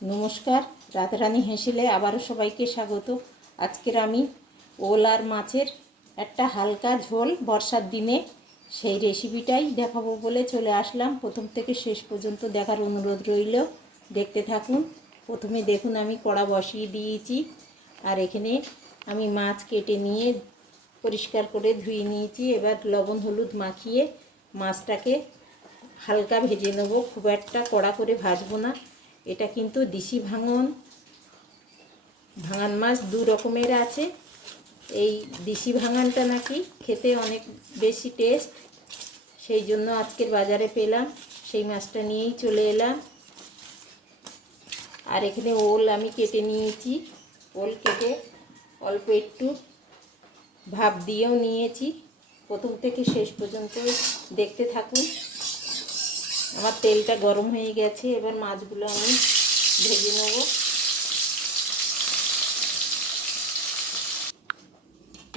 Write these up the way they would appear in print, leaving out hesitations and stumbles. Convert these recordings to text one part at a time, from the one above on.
নমস্কার, রাধারানী হেসেলে আবারও সবাইকে স্বাগত। আজকের আমি ওল আর মাছের একটা হালকা ঝোল বর্ষার দিনে সেই রেসিপিটাই দেখাবো বলে চলে আসলাম। প্রথম থেকে শেষ পর্যন্ত দেখার অনুরোধ রইল, দেখতে থাকুন। প্রথমে দেখুন আমি কড়া বসিয়ে দিয়েছি, আর এখানে আমি মাছ কেটে নিয়ে পরিষ্কার করে ধুয়ে নিয়েছি। এবার লবণ হলুদ মাখিয়ে মাছটাকে হালকা ভেজে নেব, খুব একটা কড়া করে ভাজবো না। এটা কিন্তু দেশি ভাঙন মাছ দু রকমের আছে। এই দেশি ভাঙনটা নাকি খেতে অনেক বেশি টেস্ট, সেই জন্য আজকের বাজারে পেলাম, সেই মাছটা নিয়েই চলে এলাম। আর এখানে ওল আমি কেটে নিয়েছি, ওল কেটে অল্প একটু ভাপ দিয়েও নিয়েছি। প্রথম থেকে শেষ পর্যন্ত দেখতে থাকুন। আমার তেলটা গরম হয়ে গেছে, এবার মাছগুলো আমি ভেজে নেব।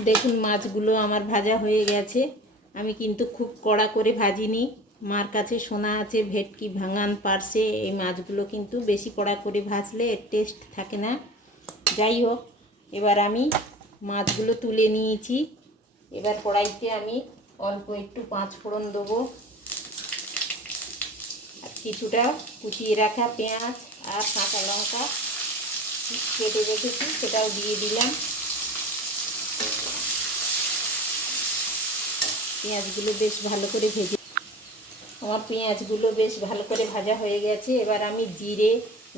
দেখুন মাছগুলো আমার ভাজা হয়ে গেছে। আমি কিন্তু খুব কড়া করে ভাজিনি। মার কাছে শোনা আছে ভেটকি ভাঙান পার্সে এই মাছগুলো কিন্তু বেশি কড়া করে ভাজলে এর টেস্ট থাকে না। যাই হোক, এবার আমি মাছগুলো তুলে নিয়েছি। এবার কড়াইতে আমি অল্প একটু পাঁচ ফোড়ন দেবো, আর কিছুটা কুচিয়ে রাখা পেঁয়াজ আর কাঁচা লঙ্কা কেটে রেখেছি সেটাও দিয়ে দিলাম। পেঁয়াজগুলো বেশ ভালো করে ভেজে, আমার পেঁয়াজগুলো বেশ ভালো করে ভাজা হয়ে গেছে। এবার আমি জিরে,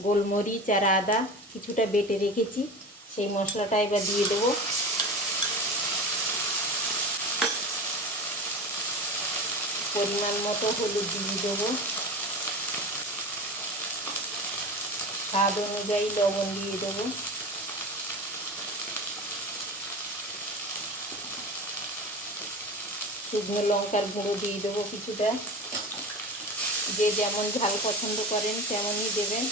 গোলমরিচ আর আদা কিছুটা বেটে রেখেছি, সেই মশলাটা এবার দিয়ে দেবো। পরিমাণ মতো হলুদ দিয়ে দেবো, স্বাদ অনুযায়ী লবণ দিয়ে দেবো। শুকনো লঙ্কার গুঁড়ো দিয়ে দেবো কিছুটা, যে যেমন ঝাল পছন্দ করেন তেমনই দেবেন।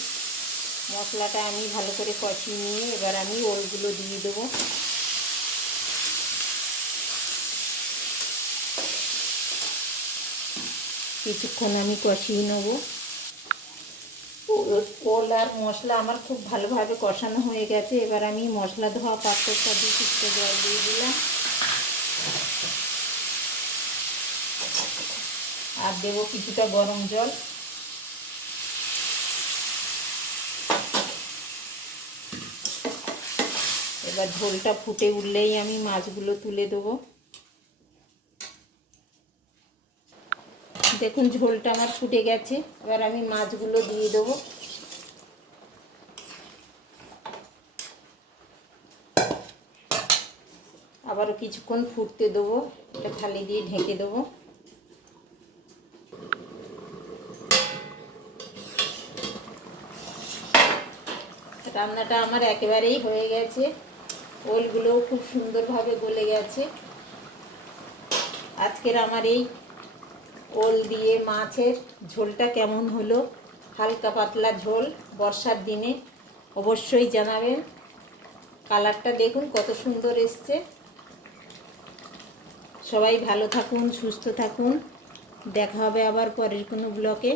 মশলাটা আমি ভালো করে কষিয়ে নিয়ে এবার আমি ওলগুলো দিয়ে দেবো। কিছুক্ষণ আমি কষিয়ে নেব। ওল আর মশলা আমার খুব ভালোভাবে কষানো হয়ে গেছে। এবার আমি মশলা ধোয়া পাত্রটা দিয়ে কিছুটা জল দিয়ে দিলাম, আর দেবো কিছুটা গরম জল। এবার ঝোলটা ফুটে উঠলেই আমি মাছগুলো তুলে দেবো। দেখুন ঝোলটা আমার ফুটে গেছে, এবার আমি মাছগুলো দিয়ে দেবো। আবারও কিছুক্ষণ ফুটতে দেবো, এটা থালি দিয়ে ঢেকে দেবো। রান্নাটা আমার একেবারেই হয়ে গেছে, ওলগুলোও খুব সুন্দরভাবে গলে গেছে। আজকের আমার এই ওল দিয়ে মাছের ঝোলটা কেমন হলো, হালকা পাতলা ঝোল বর্ষার দিনে, অবশ্যই জানাবেন। কালারটা দেখুন কত সুন্দর এসছে। সবাই ভালো থাকুন, সুস্থ থাকুন, দেখা হবে আবার পরের কোনো ব্লগে।